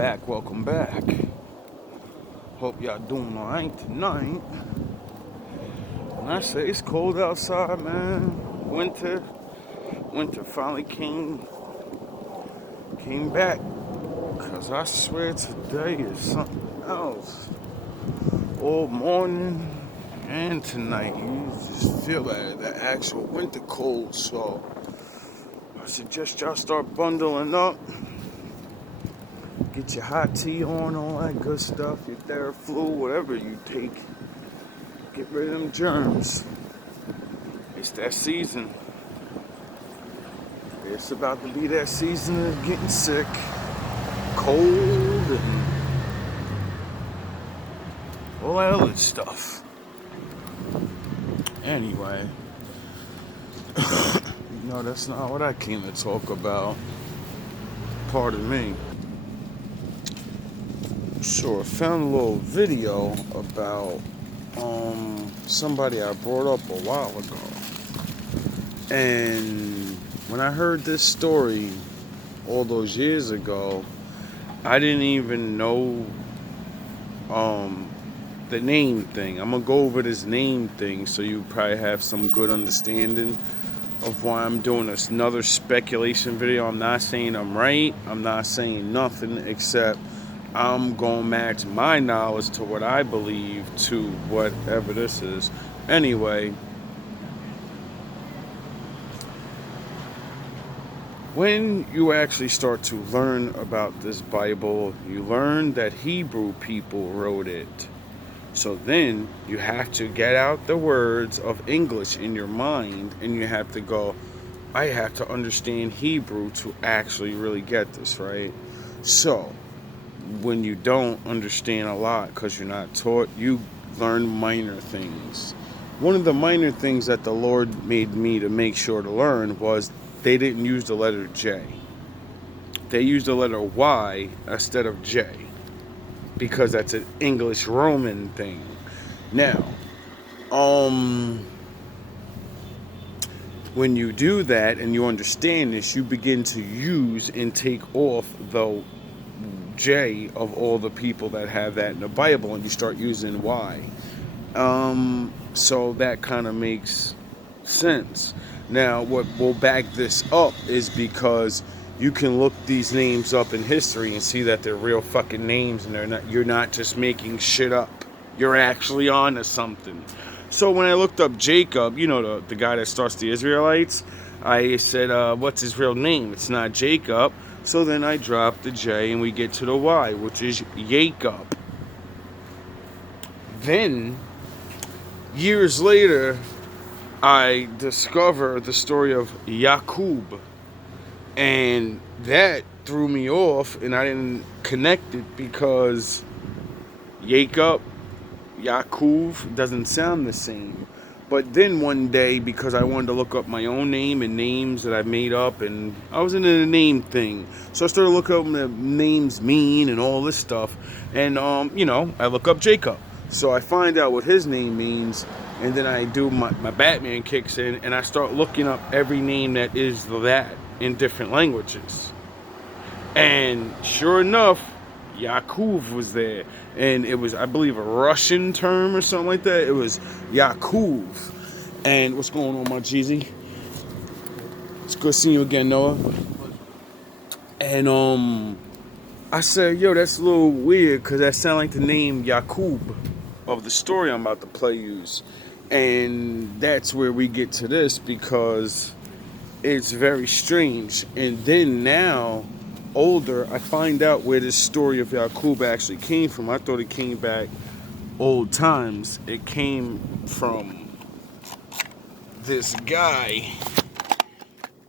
welcome back. Hope y'all doing alright tonight. When I say it's cold outside, man, winter finally came back. Cause I swear today is something else. All morning and tonight, you just feel that actual winter cold. So I suggest y'all start bundling up. Get your hot tea on, all that good stuff, your Theraflu, whatever you take. Get rid of them germs. It's that season. It's about to be that season of getting sick, cold, and all that other stuff. Anyway, no, that's not what I came to talk about. Pardon me. So I found a little video about somebody I brought up a while ago. And when I heard this story all those years ago, I didn't even know the name thing. I'm gonna go over this name thing so you probably have some good understanding of why I'm doing this another speculation video. I'm not saying I'm right. I'm not saying nothing except I'm gonna match my knowledge to what I believe to whatever this is. Anyway, when you actually start to learn about this Bible, you learn that Hebrew people wrote it. So then you have to get out the words of English in your mind and you have to go, I have to understand Hebrew to actually really get this, right? So when you don't understand a lot because you're not taught, you learn minor things. One of the minor things that the Lord made me to make sure to learn was they didn't use the letter J. They used the letter Y instead of J because that's an English Roman thing. Now, when you do that and you understand this, you begin to use and take off the J of all the people that have that in the Bible, and you start using Y. So that kind of makes sense. Now, what will back this up is because you can look these names up in history and see that they're real fucking names, and you're not just making shit up. You're actually onto something. So when I looked up Jacob, you know, the guy that starts the Israelites, I said, what's his real name? It's not Jacob. So then I drop the J and we get to the Y, which is Yakub. Then, years later, I discover the story of Yakub. And that threw me off and I didn't connect it because Yakub doesn't sound the same. But then one day, because I wanted to look up my own name and names that I made up, and I was into the name thing, so I started looking up what the names mean and all this stuff. And I look up Jacob, so I find out what his name means, and then I do my Batman kicks in, and I start looking up every name that is that in different languages. And sure enough, Yakub was there, and it was, I believe, a Russian term or something like that. It was Yakub. And what's going on, my Jeezy? It's good seeing you again, Noah. And I said, yo, that's a little weird because that sounds like the name Yakub of the story I'm about to play use. And that's where we get to this because it's very strange. And then now, older, I find out where this story of Yakub actually came from. I thought it came back old times. It came from this guy,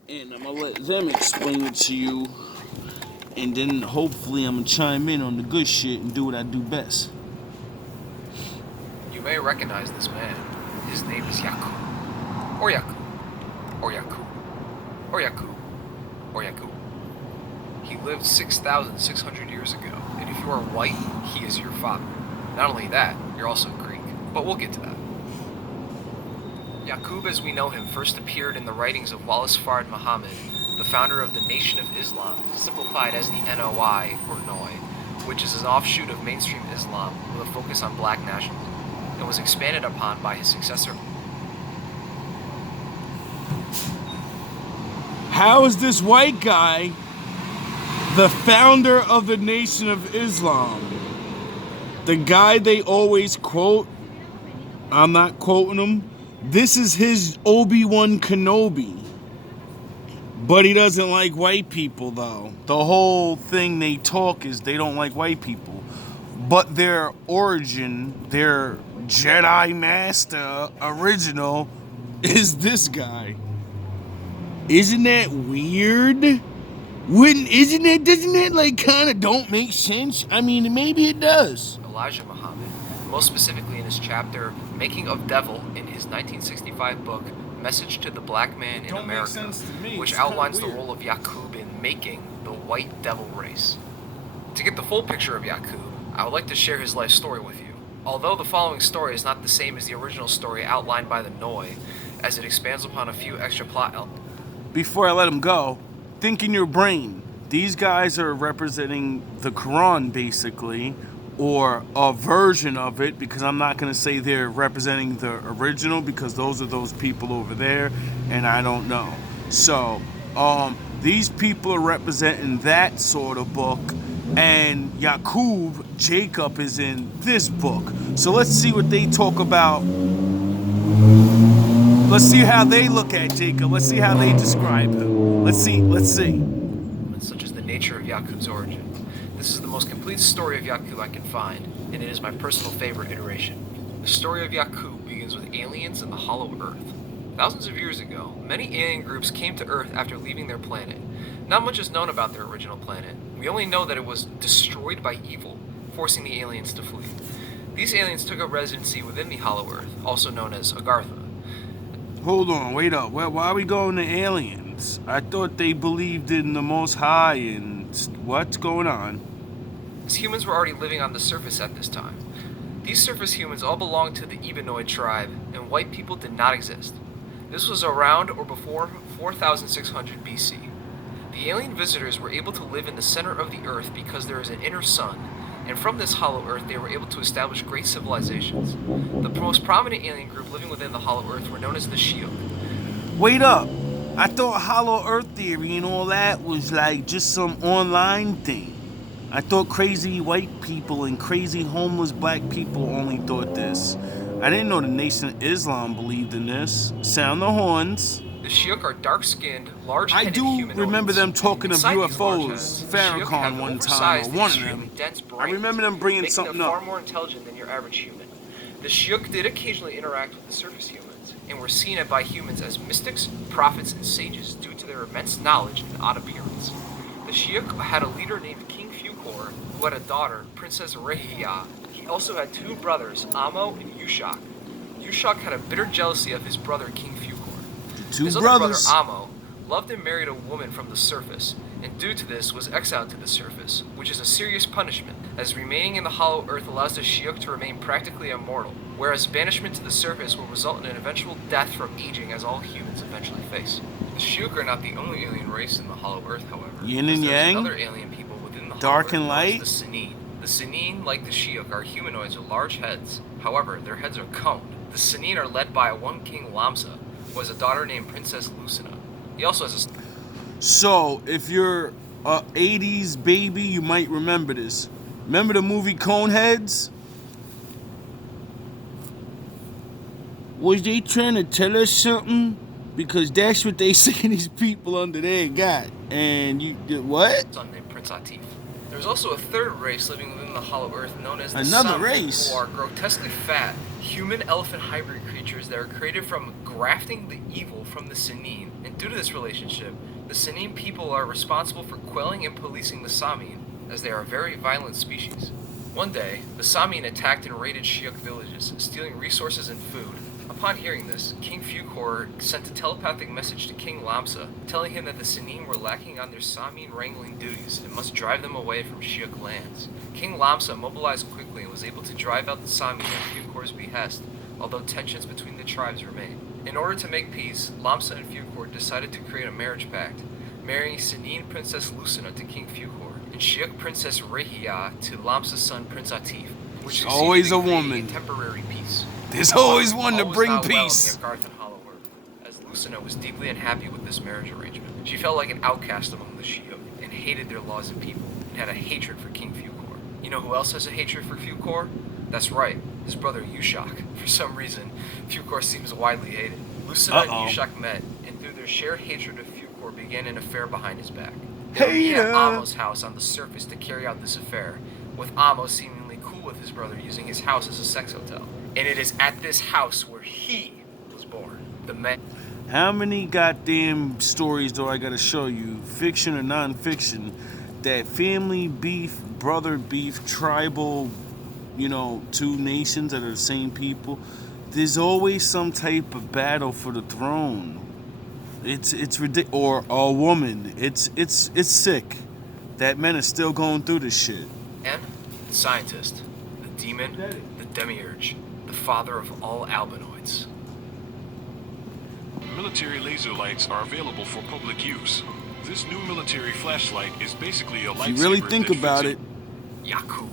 and I'm gonna let them explain it to you, and then hopefully I'm gonna chime in on the good shit and do what I do best. You may recognize this man. His name is Yakub, or Yakub, or Yakub, or Yakub, or Yakub. He lived 6,600 years ago, and if you are white, he is your father. Not only that, you're also Greek, but we'll get to that. Yakub, as we know him, first appeared in the writings of Wallace Fard Muhammad, the founder of the Nation of Islam, simplified as the NOI, or Noi, which is an offshoot of mainstream Islam with a focus on black nationalism, and was expanded upon by his successor. How is this white guy the founder of the Nation of Islam? The guy they always quote, I'm not quoting him, this is his Obi-Wan Kenobi. But he doesn't like white people, though. The whole thing they talk is they don't like white people. But their origin, their Jedi Master original, is this guy. Isn't that weird? Doesn't that like kind of don't make sense? I mean, maybe it does. Elijah Muhammad, most specifically in his chapter Making of Devil in his 1965 book Message to the Black Man in America, which outlines the role of Yakub in making the white devil race. To get the full picture of Yakub, I would like to share his life story with you. Although the following story is not the same as the original story outlined by the Noi, as it expands upon a few extra plot elements. Before I let him go, think in your brain. These guys are representing the Quran, basically, or a version of it, because I'm not going to say they're representing the original, because those are those people over there, and I don't know. So, these people are representing that sort of book, and Yakub, Jacob, is in this book. So let's see what they talk about. Let's see how they look at Jacob. Let's see how they describe him. Let's see. Such as the nature of Yakub's origin. This is the most complete story of Yakub I can find, and it is my personal favorite iteration. The story of Yakub begins with aliens and the hollow earth. Thousands of years ago, many alien groups came to Earth after leaving their planet. Not much is known about their original planet. We only know that it was destroyed by evil, forcing the aliens to flee. These aliens took up residency within the hollow earth, also known as Agartha. Hold on, wait up. Why are we going to aliens? I thought they believed in the Most High, and what's going on? As humans were already living on the surface at this time. These surface humans all belonged to the Ebenoid tribe, and white people did not exist. This was around or before 4600 BC. The alien visitors were able to live in the center of the earth because there is an inner sun, and from this hollow earth they were able to establish great civilizations. The most prominent alien group living within the hollow earth were known as the Shiok. Wait up. I thought hollow earth theory and all that was like just some online thing. I thought crazy white people and crazy homeless black people only thought this. I didn't know the Nation of Islam believed in this. Sound the horns. The Shiok are dark-skinned, large-headed humanoids. I do remember them talking of Inside UFOs, Farrakhan one time, or one of them. I remember them bringing something up. Far more intelligent than your average human. The Shiok did occasionally interact with the surface humans, and were seen by humans as mystics, prophets, and sages due to their immense knowledge and odd appearance. The Shiok had a leader named King Fukor, who had a daughter, Princess Rehia. He also had two brothers, Amo and Yushak. Yushak had a bitter jealousy of his brother, King Fukor. His other brother, Amo, loved and married a woman from the surface, and due to this was exiled to the surface, which is a serious punishment, as remaining in the hollow earth allows the Shiok to remain practically immortal, whereas banishment to the surface will result in an eventual death from aging, as all humans eventually face. The Shiok are not the only alien race in the hollow earth, however. Yin and Yang? Other alien people within the Dark hollow and earth, light? The Sinine. The Sinine, like the Shiok, are humanoids with large heads. However, their heads are coned. The Sinine are led by one King Lamsa, who has a daughter named Princess Lucina. He also has a... So, if you're a 80s baby, you might remember this. Remember the movie Coneheads? Was they trying to tell us something? Because that's what they say these people under there got. And you did what? Son named Prince Atif. There's also a third race living within the hollow earth known as the Another Sami, race? who are grotesquely fat, human-elephant hybrid creatures that are created from grafting the evil from the Sinine. And due to this relationship, the Sinine people are responsible for quelling and policing the Samin, as they are a very violent species. One day, the Samin attacked and raided Shiok villages, stealing resources and food. Upon hearing this, King Fukor sent a telepathic message to King Lamsa, telling him that the Sinine were lacking on their Samin wrangling duties and must drive them away from Shiok lands. King Lamsa mobilized quickly and was able to drive out the Samin at Fukor's behest, although tensions between the tribes remained. In order to make peace, Lamsa and Fukor decided to create a marriage pact, marrying Sinine Princess Lucina to King Fukor, and Shiak Princess Rehia to Lamsa's son Prince Atif, which There's always succeeded a in creating woman. a temporary peace. There's always one to All was bring not well in peace. the Akarth and Hollow Earth, as Lucina was deeply unhappy with this marriage arrangement. She felt like an outcast among the Shiak and hated their laws and people, and had a hatred for King Fucor. You know who else has a hatred for Fucor? That's right, his brother Yushak. For some reason, Fucor seems widely hated. Lucina and Yushak met, and through their shared hatred of Fucor began an affair behind his back. They would meet at Amos' house on the surface to carry out this affair, with Amos seemingly cool with his brother using his house as a sex hotel. And it is at this house where he was born. The man. How many goddamn stories do I gotta show you, fiction or non-fiction, that family beef, brother beef, tribal, two nations that are the same people, there's always some type of battle for the throne. It's ridiculous. Or a woman. It's sick that men are still going through this shit. And the scientist, the demon, the demiurge, the father of all albinoids. Military laser lights are available for public use. This new military flashlight is basically a lightsaber. If you really think about it, Yakub.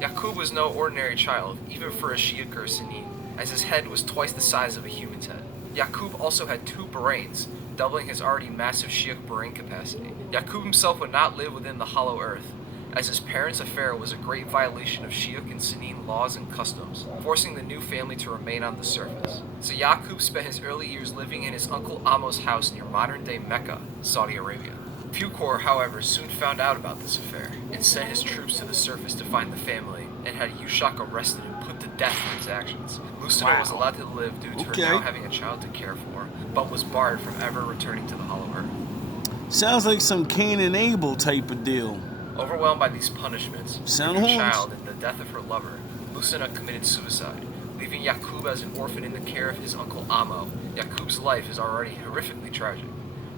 Yakub was no ordinary child, even for a Shiak or Sanin, as his head was twice the size of a human's head. Yakub also had 2 brains, doubling his already massive Shiak brain capacity. Yakub himself would not live within the Hollow Earth, as his parents' affair was a great violation of Shiak and Sanin laws and customs, forcing the new family to remain on the surface. So Yakub spent his early years living in his uncle Amos' house near modern-day Mecca, Saudi Arabia. Fucor, however, soon found out about this affair, and sent his troops to the surface to find the family, and had Yushak arrested and put to death for his actions. Lucina was allowed to live due to her now having a child to care for, but was barred from ever returning to the Hollow Earth. Sounds like some Cain and Abel type of deal. Overwhelmed by these punishments, her child and the death of her lover, Lucina committed suicide, leaving Yakub as an orphan in the care of his uncle Amo. Yakub's life is already horrifically tragic,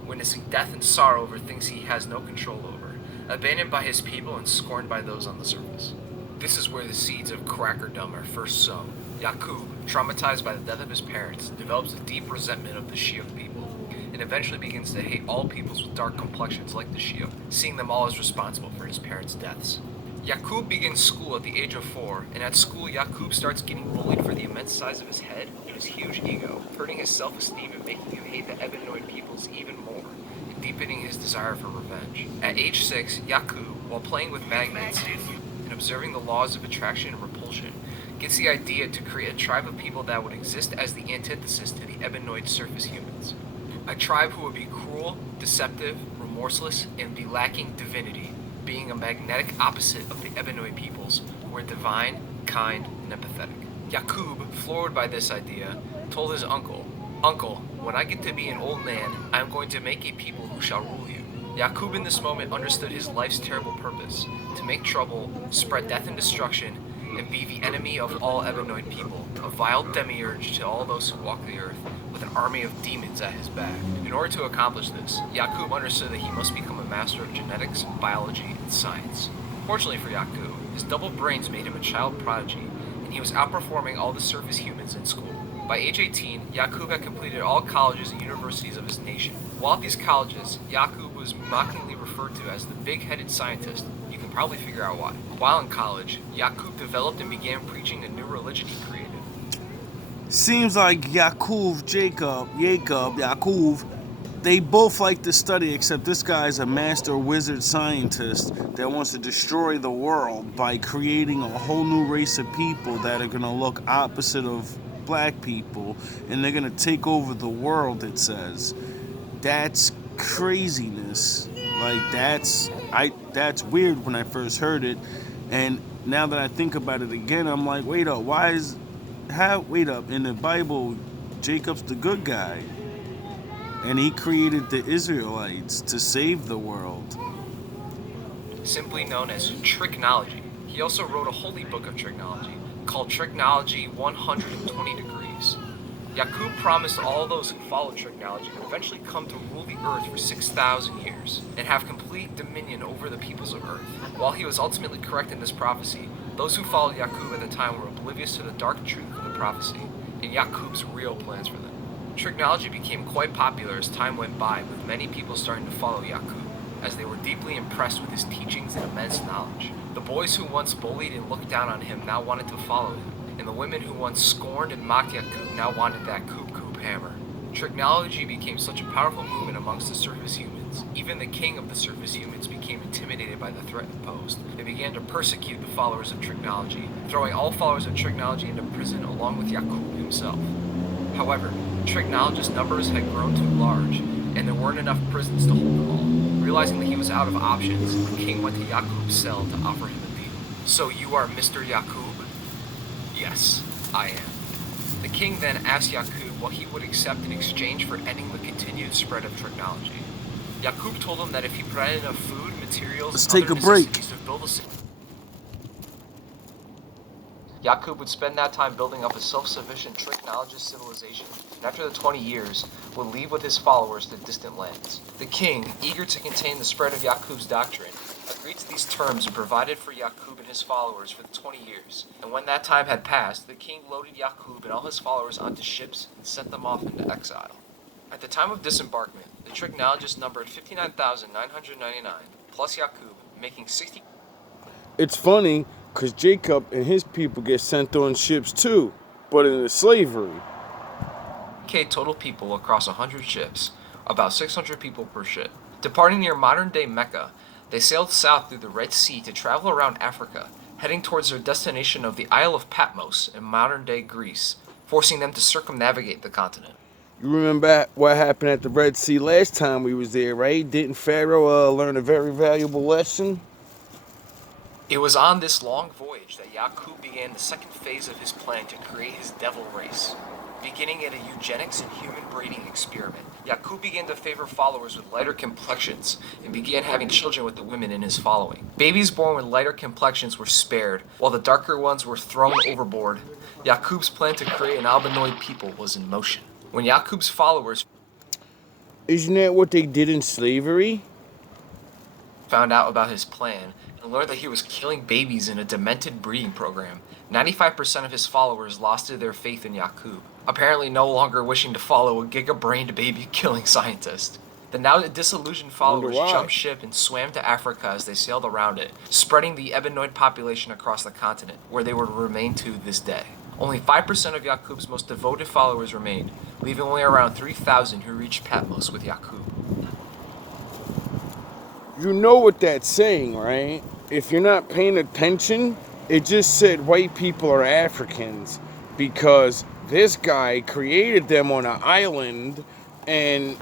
witnessing death and sorrow over things he has no control over, abandoned by his people and scorned by those on the surface. This is where the seeds of crackerdom are first sown. Yakub, traumatized by the death of his parents, develops a deep resentment of the Shiak people, and eventually begins to hate all peoples with dark complexions like the Shiak, seeing them all as responsible for his parents' deaths. Yakub begins school at the age of 4, and at school Yakub starts getting bullied for the immense size of his head and his huge ego, hurting his self-esteem and making him hate the Ebenoid peoples even more, and deepening his desire for revenge. At age 6, Yakub, while playing with magnets and observing the laws of attraction and repulsion, gets the idea to create a tribe of people that would exist as the antithesis to the Ebenoid surface humans. A tribe who would be cruel, deceptive, remorseless, and be lacking divinity, being a magnetic opposite of the Ebenoid peoples, who were divine, kind, and empathetic. Yakub, floored by this idea, told his uncle, "Uncle, when I get to be an old man, I am going to make a people who shall rule you." Yakub in this moment understood his life's terrible purpose, to make trouble, spread death and destruction, and be the enemy of all Ebenoid people, a vile demiurge to all those who walk the earth, with an army of demons at his back. In order to accomplish this, Yakub understood that he must become a master of genetics, biology, and science. Fortunately for Yakub, his double brains made him a child prodigy, and he was outperforming all the surface humans in school. By age 18, Yakub had completed all colleges and universities of his nation. While at these colleges, Yakub was mockingly referred to as the big-headed scientist. You can probably figure out why. While in college, Yakub developed and began preaching a new religion he created. Seems like Yakub, they both like to study, except this guy's a master wizard scientist that wants to destroy the world by creating a whole new race of people that are going to look opposite of black people, and they're going to take over the world, it says. That's craziness. Like, that's weird when I first heard it, and now that I think about it again, I'm like, wait up, in the Bible, Jacob's the good guy, and he created the Israelites to save the world. Simply known as Tricknology. He also wrote a holy book of Tricknology, called Tricknology 120 Degrees. Yakub promised all those who followed Tricknology would eventually come to rule the earth for 6,000 years, and have complete dominion over the peoples of earth. While he was ultimately correct in this prophecy, those who followed Yakub at the time were oblivious to the dark truth of the prophecy, and Yakub's real plans for them. Tricknology became quite popular as time went by, with many people starting to follow Yakub. as they were deeply impressed with his teachings and immense knowledge. The boys who once bullied and looked down on him now wanted to follow him, and the women who once scorned and mocked Yakub now wanted that Koop hammer. Tricknology became such a powerful movement amongst the surface humans. Even the king of the surface humans became intimidated by the threat it posed. They began to persecute the followers of Tricknology, throwing all followers of Tricknology into prison along with Yakub himself. However, Tricknologist's numbers had grown too large, and there weren't enough prisons to hold them all. Realizing that he was out of options, the king went to Yakub's cell to offer him a deal. "So you are Mr. Yakub?" "Yes, I am." The king then asked Yakub what he would accept in exchange for ending the continued spread of Tricknology. Yakub told him that if he provided enough food, materials, Let's and take other a break. necessities to build a city, Yakub would spend that time building up a self-sufficient Tricknologist civilization, and after the 20 years, would leave with his followers to distant lands. The king, eager to contain the spread of Yakub's doctrine, agreed to these terms and provided for Yakub and his followers for the 20 years. And when that time had passed, the king loaded Yakub and all his followers onto ships and sent them off into exile. At the time of disembarkment, the Tricknologists numbered 59,999, plus Yakub, making 60. It's funny, because Jacob and his people get sent on ships too, but into slavery. Total people across 100 ships, about 600 people per ship. Departing near modern-day Mecca, they sailed south through the Red Sea to travel around Africa, heading towards their destination of the Isle of Patmos in modern-day Greece, forcing them to circumnavigate the continent. You remember what happened at the Red Sea last time we was there, right? Didn't Pharaoh learn a very valuable lesson? It was on this long voyage that Yakub began the second phase of his plan to create his devil race. Beginning at a eugenics and human breeding experiment, Yakub began to favor followers with lighter complexions and began having children with the women in his following. Babies born with lighter complexions were spared, while the darker ones were thrown overboard. Yakub's plan to create an albinoid people was in motion. When Yakub's followers Isn't that what they did in slavery? found out about his plan and learned that he was killing babies in a demented breeding program, 95% of his followers lost their faith in Yakub, apparently no longer wishing to follow a giga-brained baby-killing scientist. The now disillusioned followers jumped ship and swam to Africa as they sailed around it, spreading the ebenoid population across the continent, where they would remain to this day. Only 5% of Yakub's most devoted followers remained, leaving only around 3,000 who reached Patmos with Yakub. You know what that's saying, right? If you're not paying attention, it just said white people are Africans because this guy created them on an island, and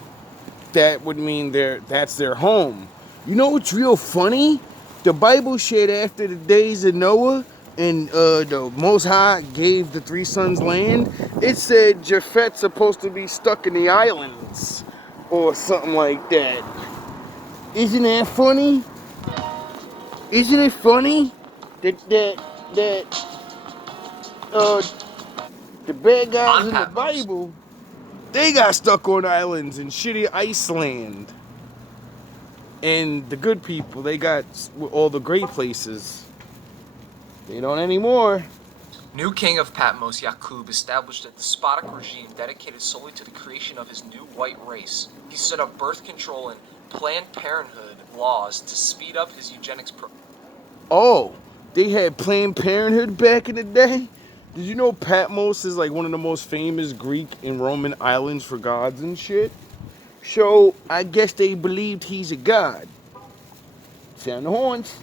that would mean that's their home. You know what's real funny? The Bible said after the days of Noah and the Most High gave the three sons land, it said Japhet's supposed to be stuck in the islands or something like that. Isn't that funny? Isn't it funny that the bad guys in the Bible, they got stuck on islands in shitty Iceland, and the good people, they got all the great places. They don't anymore. New king of Patmos, Yakub, established a despotic regime dedicated solely to the creation of his new white race. He set up birth control and Planned Parenthood laws to speed up his eugenics program. Oh, they had Planned Parenthood back in the day? Did you know Patmos is like one of the most famous Greek and Roman islands for gods and shit? So I guess they believed he's a god. Sound the horns.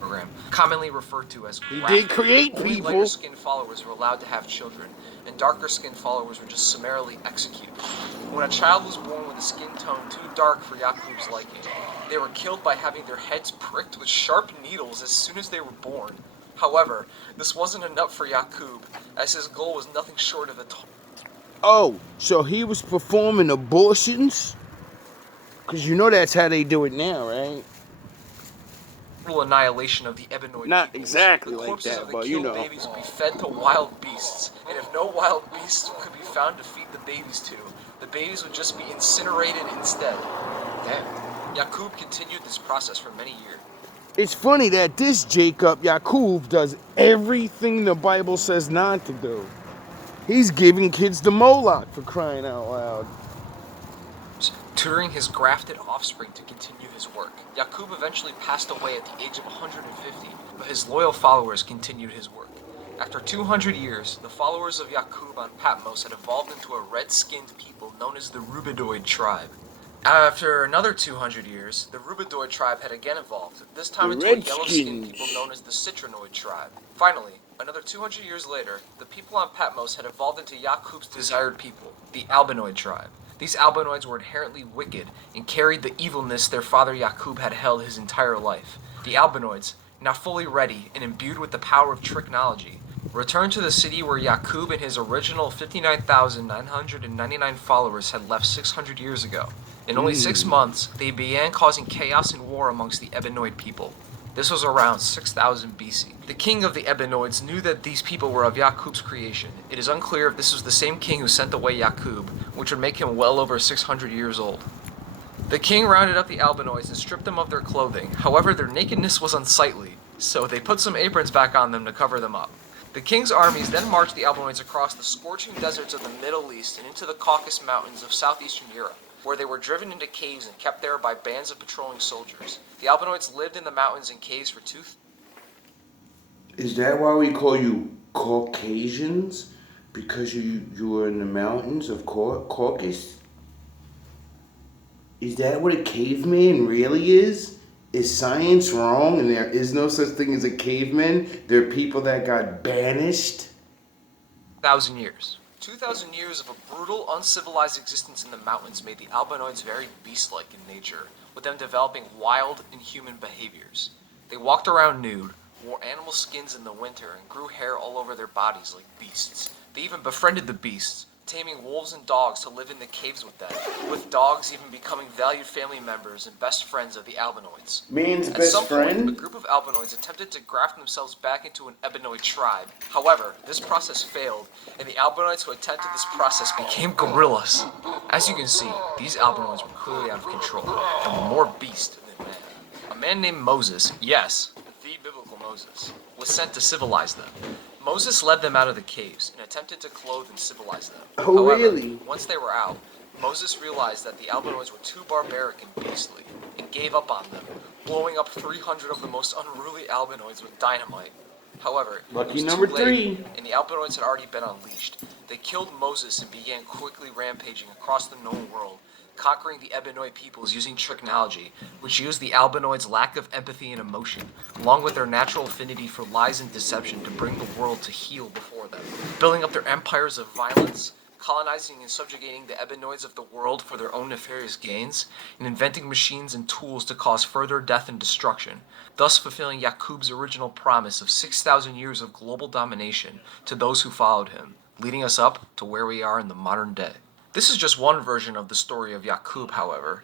Program, commonly referred to as He did create Only people. lighter-skinned followers were allowed to have children, and darker-skinned followers were just summarily executed. When a child was born with a skin tone too dark for Yakub's liking, they were killed by having their heads pricked with sharp needles as soon as they were born. However, this wasn't enough for Yakub, as his goal was nothing short of a Oh, so he was performing abortions? Because you know that's how they do it now, right? total annihilation of the ebenoid Not peoples. exactly the like corpses that, of the but killed you know. babies would be fed to wild beasts, and if no wild beasts could be found to feed the babies to, the babies would just be incinerated instead. Damn. Yakub continued this process for many years. It's funny that this Jacob, Yakub, does everything the Bible says not to do. He's giving kids the Moloch, for crying out loud. tutoring his grafted offspring to continue his work. Yakub eventually passed away at the age of 150, but his loyal followers continued his work. After 200 years, the followers of Yakub on Patmos had evolved into a red-skinned people known as the Rubidoid tribe. After another 200 years, the Rubidoid tribe had again evolved, this time The into a yellow-skinned Redskins. people known as the Citrinoid tribe. Finally, another 200 years later, the people on Patmos had evolved into Yakub's desired people, the Albinoid tribe. These Albinoids were inherently wicked and carried the evilness their father Yakub had held his entire life. The Albinoids, now fully ready and imbued with the power of technology, returned to the city where Yakub and his original 59,999 followers had left 600 years ago. In only 6 months, they began causing chaos and war amongst the Ebenoid people. This was around 6000 BC. The king of the Ebenoids knew that these people were of Yakub's creation. It is unclear if this was the same king who sent away Yakub, which would make him well over 600 years old. The king rounded up the Albinoids and stripped them of their clothing. However, their nakedness was unsightly, so they put some aprons back on them to cover them up. The king's armies then marched the Albinoids across the scorching deserts of the Middle East and into the Caucasus Mountains of southeastern Europe, where they were driven into caves and kept there by bands of patrolling soldiers. The Albinoids lived in the mountains and caves for Is that why we call you Caucasians? Because you were in the mountains of Caucasus? Is that what a caveman really is? Is science wrong and there is no such thing as a caveman? There are people that got banished? 2,000 years. 2,000 years of a brutal, uncivilized existence in the mountains made the Albinoids very beast-like in nature, with them developing wild, inhuman behaviors. They walked around nude, wore animal skins in the winter, and grew hair all over their bodies like beasts. They even befriended the beasts, taming wolves and dogs to live in the caves with them, with dogs even becoming valued family members and best friends of the Albinoids. Man's At best some friend? point, a group of Albinoids attempted to graft themselves back into an Ebenoid tribe. However, this process failed, and the Albinoids who attempted this process became gorillas. As you can see, these Albinoids were clearly out of control, and were more beast than man. A man named Moses, yes, the biblical Moses, was sent to civilize them. Moses led them out of the caves and attempted to clothe and civilize them. Oh, However, really? once they were out, Moses realized that the Albinoids were too barbaric and beastly, and gave up on them, blowing up 300 of the most unruly Albinoids with dynamite. However, Lucky it was number too late, 3. and the Albinoids had already been unleashed. They killed Moses and began quickly rampaging across the known world, conquering the Ebenoid peoples using technology, which used the Albinoids' lack of empathy and emotion, along with their natural affinity for lies and deception to bring the world to heel before them, building up their empires of violence, colonizing and subjugating the Ebenoids of the world for their own nefarious gains, and inventing machines and tools to cause further death and destruction, thus fulfilling Yakub's original promise of 6,000 years of global domination to those who followed him, leading us up to where we are in the modern day. This is just one version of the story of Yakub, however.